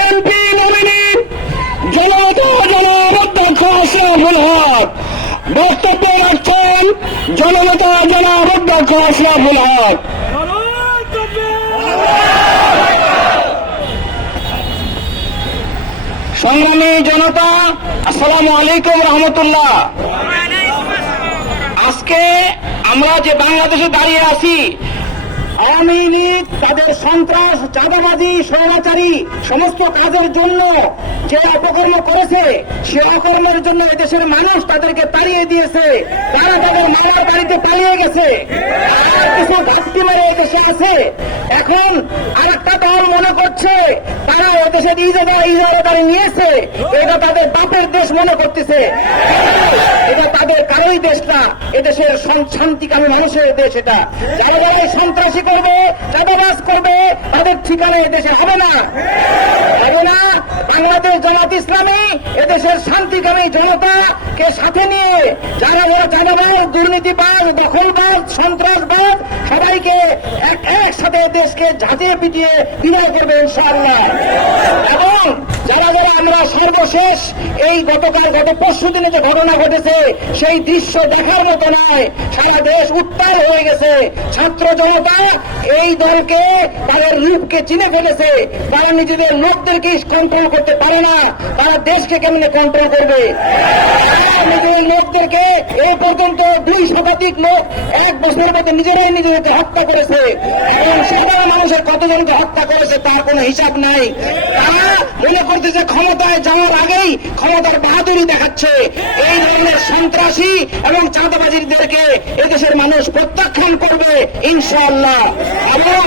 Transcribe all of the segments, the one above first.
MP nominee, জনতা জনাবদ্ধক্ষ আশরাফুল হক বক্তব্য রাখছেন জনতা জনাবদ্ধক্ষ আশরাফুল হক সংগ্রামী জনতা, আসসালামু আলাইকুম রহমতুল্লাহ। আজকে আমরা যে বাংলাদেশে দাঁড়িয়ে আছি আওয়ামী লীগ, তাদের সন্ত্রাস, চাঁদাবাজি, স্বৈরাচারী সমস্ত কাজের জন্য যে অপকর্ম করেছে, সে অকর্মের জন্য এদেশের মানুষ তাদেরকে তাড়িয়ে দিয়েছে। তারা তাদের মামার বাড়িতে পালিয়ে গেছে। আর কিছু ঘাটতি মেরে এদেশে আছে। এখন আরেকটা দল মনে করছে, তারা এদেশের ইজারা ইজারাদারি নিয়েছে। এটা তাদের বাপের দেশ মনে করতেছে। এটা তাদের কারোই দেশ না এদেশের শান্তিকামী মানুষের দেশ এটা। যারা যারা সন্ত্রাসী করবে চাঁদাবাজ করবে, তাদের ঠিকানা এদেশে হবে না। হবে না, বাংলাদেশ জামাত ইসলামী এদেশের শান্তিকামী জনতাকে সাথে নিয়ে যারা যারা চাঁদাবাজ দুর্নীতিবাজ, দখলবাজ সন্ত্রাসবাদ সবাইকে এক একসাথে দেশকে ঝাঁটিয়ে পিটিয়ে বিনয় করবে ইনশাআল্লাহ। আমরা সর্বশেষ এই গতকাল, গত পরশু দিনে যে ঘটনা ঘটেছে, সেই দৃশ্য দেখার মতো নয়। সারা দেশ উত্তাল হয়ে গেছে। ছাত্র জনতা এই দলকে, তাদের রূপকে চিনে ফেলেছে। তারা নিজেদের লোকদেরকে কন্ট্রোল করতে পারে না। তারা দেশকে কেমনে কন্ট্রোল করবে? নিজেদের লোকদেরকে এই পর্যন্ত দুই শতাধিক লোক এক বছরের মধ্যে নিজেরাই নিজেদেরকে হত্যা করেছে। এবং সাধারণ মানুষের কতজনকে হত্যা করেছে তার কোনো হিসাব নাই। তারা মনে করতেছে ক্ষমতায় যাওয়ার আগেই ক্ষমতার বাহাদুরি দেখাচ্ছে। এই ধরনের সন্ত্রাসী এবং চাঁদাবাজিদেরকে এদেশের মানুষ প্রত্যাখ্যান করবে, ইনশাআল্লাহ। এবং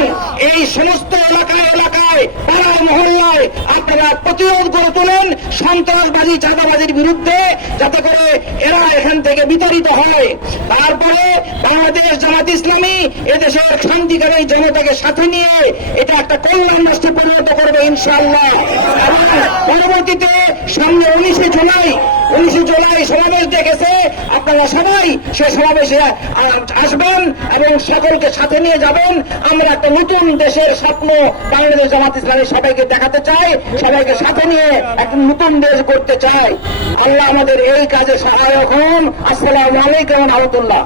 এই সমস্ত এলাকায় এলাকায়, পাড়ায়, মহল্লায় আপনারা প্রতিরোধ গড়ে তোলেন, সন্ত্রাসবাদী, চাঁদাবাজির বিরুদ্ধে, যাতে করে এরা এখান থেকে বিতাড়িত হয়। তারপরে বাংলাদেশ জামাত ইসলামী এদেশের শান্তিকারী জনতাকে সাথে নিয়ে এটা একটা কল্যাণ রাষ্ট্রে পরিণত এবং পরবর্তীতে সামনে উনিশে জুলাই উনিশে জুলাই সমাবেশ দেখেছে আপনারা সবাই সে সমাবেশে আসবেন এবং সকলকে সাথে নিয়ে যাবেন। আমরা একটা নতুন দেশের স্বপ্ন বাংলাদেশ জামাত ইসলামী সবাইকে দেখাতে চাই, সবাইকে সাথে নিয়ে একটা নতুন দেশ করতে চাই। আল্লাহ আমাদের এই কাজে সহায়ক হন। আসসালামু আলাইকুম রহমতুল্লাহ।